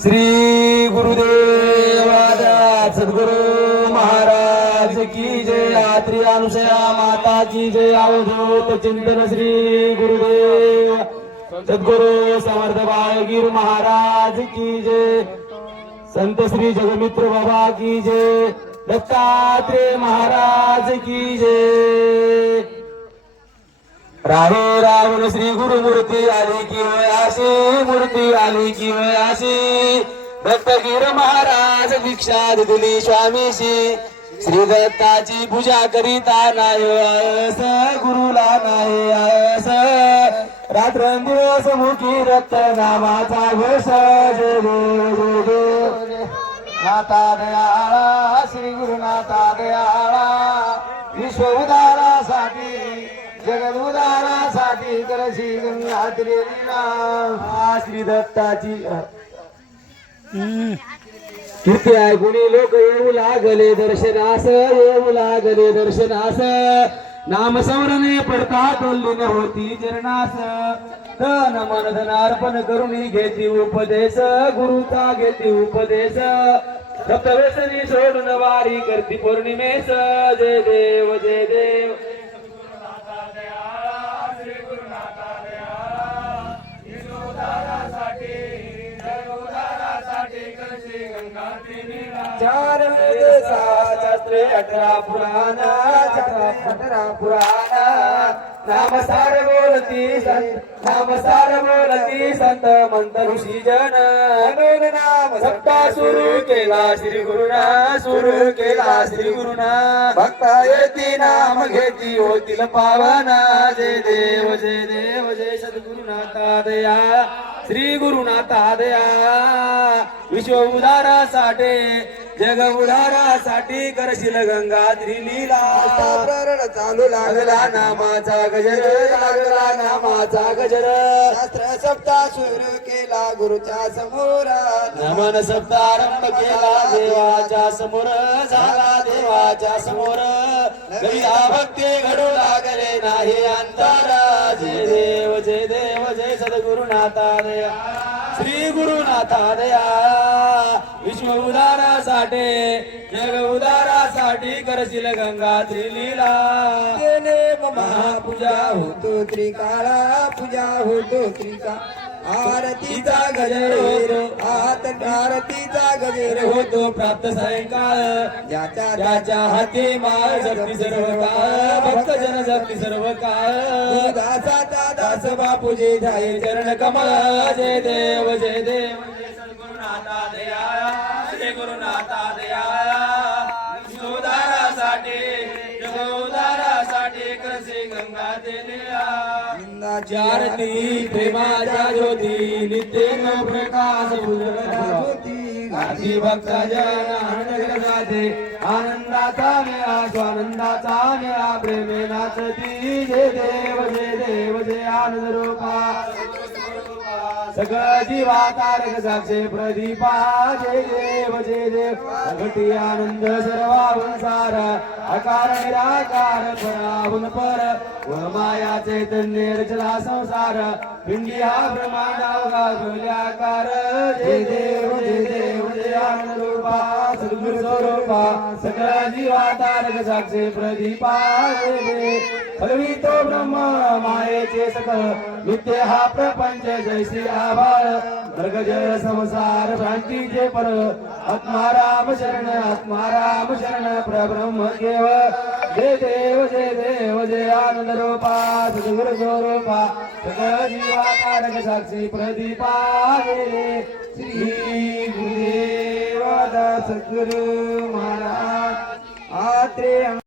श्री गुरुदेवादा सद्गुरु महाराज की जय. आत्री अनुसया माता की जय. अवधूत चिंतन श्री गुरुदेव. सद्गुरु समर्थ बाळगीर महाराज की जय. संत श्री जगमित्र बाबा की जय. दत्तात्रेय महाराज की जय. राहे रावण श्री गुरुमूर्ती आली की वयाशी मूर्ती आली की अशी. दत्तगीर महाराज दीक्षा दिली स्वामीशी. श्री दत्ताची पूजा करीता नाही आयस गुरुला नाही आयस रात्रंदिवस मुखी रक्त नामाचा घोष जय दयाळा श्री गुरुनाथा दयाळा. विश्व उदारासाठी जगद उदारासाठी करशी गंगात्री लीला श्री दत्ताची कीर्ती ऐकुनी लोक येऊ लागले दर्शनास येऊ लागले दर्शनास. नाम समरणे पडता तोल्लीन होती चरणास धन मन धनार्पण करुणी घेती उपदेश गुरुचा घेती उपदेश. सप्तवेसनी सोडून वारी करती पौर्णिमेस. जय देव जय चार वेद सहा शास्त्रे अठरा पुराण अठरा पुराण नाम सार बोलती संत नाम सार बोलती संत मंत ऋषी जन म्हणून नाम सप्ता सुरू केला श्री गुरुना सुरू केला श्री गुरुना भक्ता येती नाम घेती होतील पावना. जय देव जय देव जय सद्गुरुनाथा दया. श्री गुरुनाथा दया. विश्व उदारासाठी जग उदारासाठी करशील गंगाधरी लीला. चालू लागला नामाचा गजर. लागला नामाचा गजर. शास्त्र सप्ताह सुरू केला गुरुच्या समोर. नमन सप्तारंभ केला देवाच्या समोर. झाला देवाच्या समोर. करिया भक्ती घडू लागले नाही अंतरा जय देव जय देव जय सद्गुरुनाथा दया श्री गुरुनाथा दया विश्व उदारासाठी जग उदारासाठी करशील गंगा त्रिलीला. केले महापूजा होतो त्रिकाळा पूजा होतो त्रिका आरतीचा गजरो आरतीचा गजर होतो प्राप्त सायंकाळ. ज्याच्या त्याच्या हाती माळ जगती सर्व काळ भक्त जन जगती सर्व काळ दासाचा दास बापूजी जाई चरण कमळ. जय देव जय देव. जय सद्गुरुनाथा दया. श्री गुरुनाथा. चारती प्रेमाच्या ज्योती नित्य न प्रकाश उजळता होती गाठी भक्ता जन जाते आनंदाचा मेळा स्वानंदाचा मेळा प्रेमे नाचती जय देव जय देव जय आनंद रूपा। तारक साक्षे प्रदीपा जय देव जय देव. घटी आनंद सर्वाहून सार अकार निराकार पराहून पर. व माया चैतन्य रचला संसार पिंडी हा ब्रह्मांडा गोल्याकार. जय देव जय देव जय आनंद रूपा सद्गुरु स्वरूपा. सगळा जीवा तारक साक्षे प्रदीपा जय देव. फलवितो ब्रह्म मायेचे सकळ नित्य हा प्रपंच जय श्री आभाळ वर्ग जय संसार भ्रांतीचे पर आत्माराम शरण आत्माराम शरण प्रब्रह्म देव जय देव जय देव जय आनंद रूपा सद्गुरु स्वरूपा सगळ जीवा कारक साक्षी प्रदीपा श्री गुरुदेव सद्गुरु महाराज. आत्रे